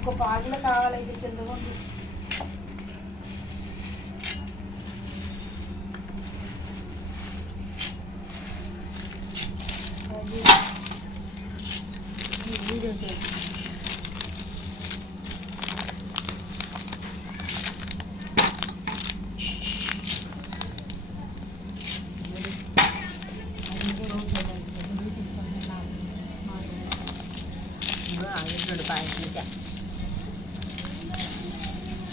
ఒక్క పాటలు కావాలైతే చింతపండు అది ఈ వీడియో చూడు. రెండు పాయింట్లు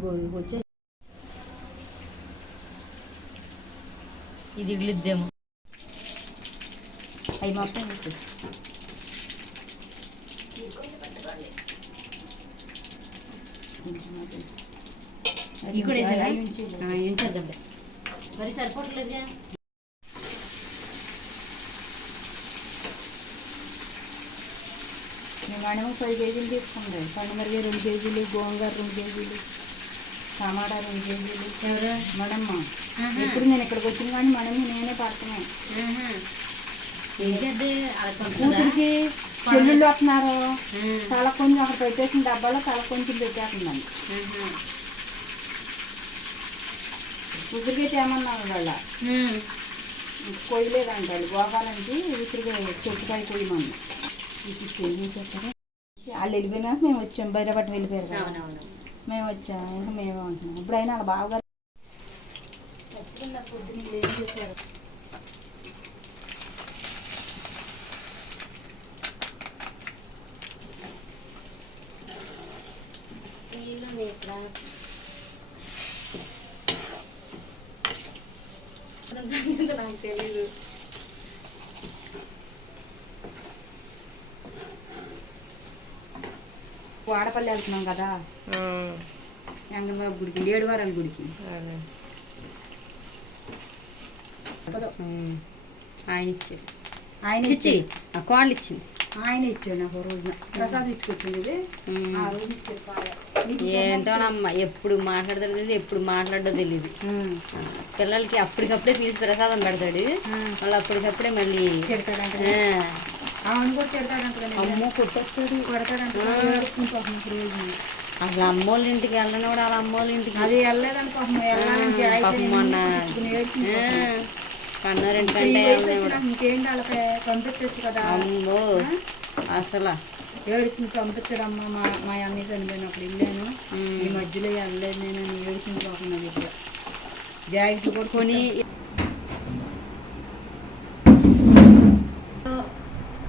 ఇదిగో వచ్చే ఇది ఇడ్లిద్దేమో అవి మొత్తం వేసి ఇది కూడా ఏం చేద్దాం మరి సరిపోవట్లేదుగా మేము పది కేజీలు తీసుకుంటాం. పండుమిరగా రెండు కేజీలు గోంగూర రెండు కేజీలు. టమాటా రెండు కేజీలు ఎవరు? మనమ్మ. ఆహా. ఎప్పుడు నేను ఇక్కడికి వచ్చిన కానీ మనమ్మ నేనే పడుతున్నాను? కూతురికి చెల్లుళ్ళు వస్తున్నారు తల కొంచెం అక్కడ పెట్టేసిన డబ్బాలో తల కొంచెం పెట్టేస్తుందండి. ఉసిరికాయ తేమన్నారు వాళ్ళ? ఉమ్. కొయ్యలేదంటాడు గోవా నుంచి ఉసిరికాయ చెట్టుకాయ కొయ్యమని ఇప్పుడు ఏం చేస్తారు వాళ్ళు వెళ్ళిపోయినాక మేము వచ్చాం. బయటపట్టి వెళ్ళిపోయారు అవునవును. మేము వచ్చాం ఇంకా మేమే ఉంటున్నాం. ఇప్పుడైనా బావగారు పొద్దున్న వీళ్ళు ఏం చేశారు? ఎట్లా నాకు తెలీదు. వాడపల్లి వెళ్తున్నాం కదా. ఎంగమ్మ గుడికి ఏడు వారాల గుడికి. ఆయన ఇచ్చారు ఆయన ఇచ్చి ఆ కోళ్ళు ఇచ్చింది. ఆయన ఇచ్చాడు నాకు రోజున. ప్రసాద్ ఇచ్చుకొచ్చింది. ఏంటోనమ్మా ఎప్పుడు మాట్లాడతాడో తెలియదు ఎప్పుడు మాట్లాడదో తెలియదు. పిల్లలకి అప్పటికప్పుడే పీసు ప్రసాదం పెడతాడు. మళ్ళీ అప్పటికప్పుడే మళ్ళీ అమ్మో కొట్టేస్తాడు. అసలు అమ్మోళ్ళ ఇంటికి వెళ్ళను కూడా వాళ్ళ అమ్మోళ్ళ ఇంటికి. అది వెళ్ళలేదని పాపం వెళ్ళాలని ఆ, పాపం మొన్న కంటే ఇంకేం పంపించవచ్చు కదా? అమ్మో అసలు. ఏడుకుని పంపించడమ్మా మా మా అన్నయ్య చనిపోయినప్పుడు వెళ్ళాను. ఈ మధ్యలో వెళ్ళలేదు నేను అని ఏడిచింది పాపం నాకు ఇప్పుడు జాకెట్లు కూడా కొని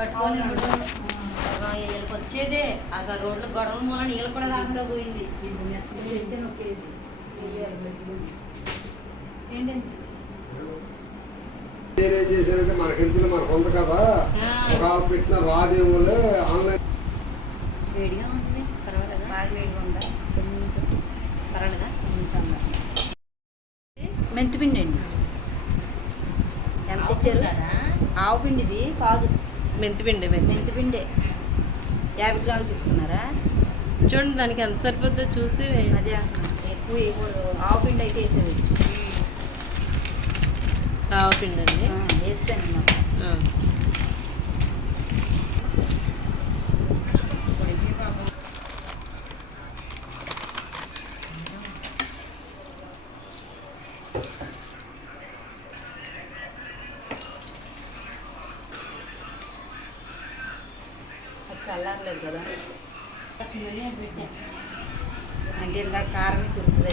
కట్టుకొని వీళ్ళకి వచ్చేదే. అసలు రోడ్లు గొడవల మూల నీళ్ళు కూడా రాకుండా పోయింది. ఏంటంటే నేనేం చేశానంటే మనకెందుకు మనకు ఉంది కదా. ఒకవేళ పెట్టిన రాదేమోలే. ఆన్లైన్ వేడిగా ఉంది. పర్వాలేదా? బాగా వేడిగా ఉందా? కొంచెం. పర్వాలేదా? కొంచెం మెంతిపిండి అండి. ఎంత ఇచ్చారు కదా ఆవు పిండి ఇది కాదు. మెంతిపిండి మెంతి. మెంతిపిండే. యాభై గ్రాములు తీసుకున్నారా? చూడండి దానికి ఎంత సరిపోద్దో చూసి. అదే. ఎక్కువ ఆవు పిండి అయితే వేసేది. ఆవపిండి అండి వేస్తాను మొత్తం ఆ. అది చల్లారలేదు కదా. అంటే ఇంకా కారం తిరుగుతుంది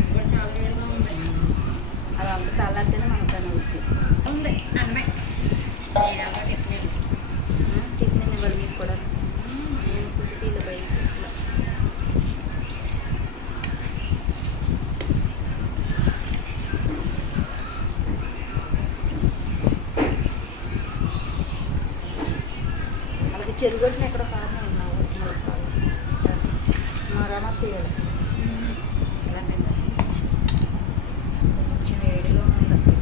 ఇప్పుడు చాలా వేడిగా ఉంది అది అంత చల్లారితేనే మనకు పని అవుతుంది ఉంది అన్నమే నేను అమ్మ టిఫిన్ టిఫిన్ ఇవ్వాలి మీకు కూడా నేను కుర్తీలు బయట చెరుగొట్టిన ఎక్కడ కారణం ఉన్నావు? మా రమ కొంచెం వేడిగా ఉంది.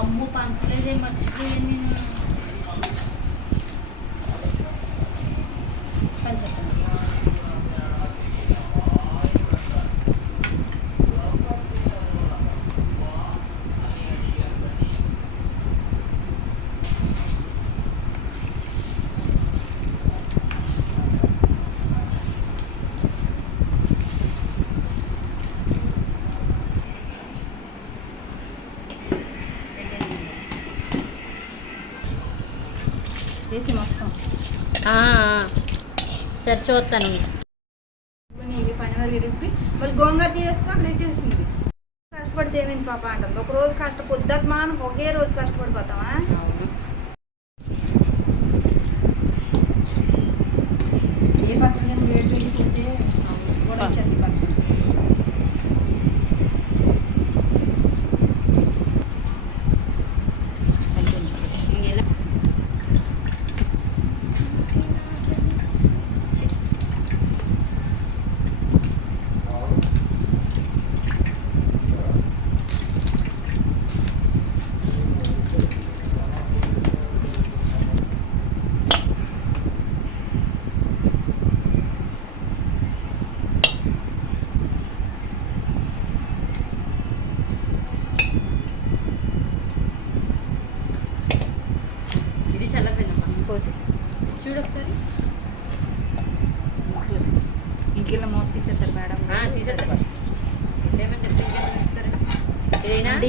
అమ్ము పంచలేదే మర్చిపోయాను నేను. తీసి మొత్తం. సరే చూస్తాను ఇవి పని వరకు ఇరిపి మళ్ళీ గోంగూర తీసేసుకుని అక్కడ ఇట్టేసింది కష్టపడితే ఏమైంది పాప అంటుంది. ఒక రోజు కష్ట పొద్దుట మానం ఒకే రోజు కష్టపడిపోతామా మూత తీసేస్తారు మేడం. తీసేస్తారు. చెప్తే ఇంకేం తీస్తారు ఇదేనా అంటే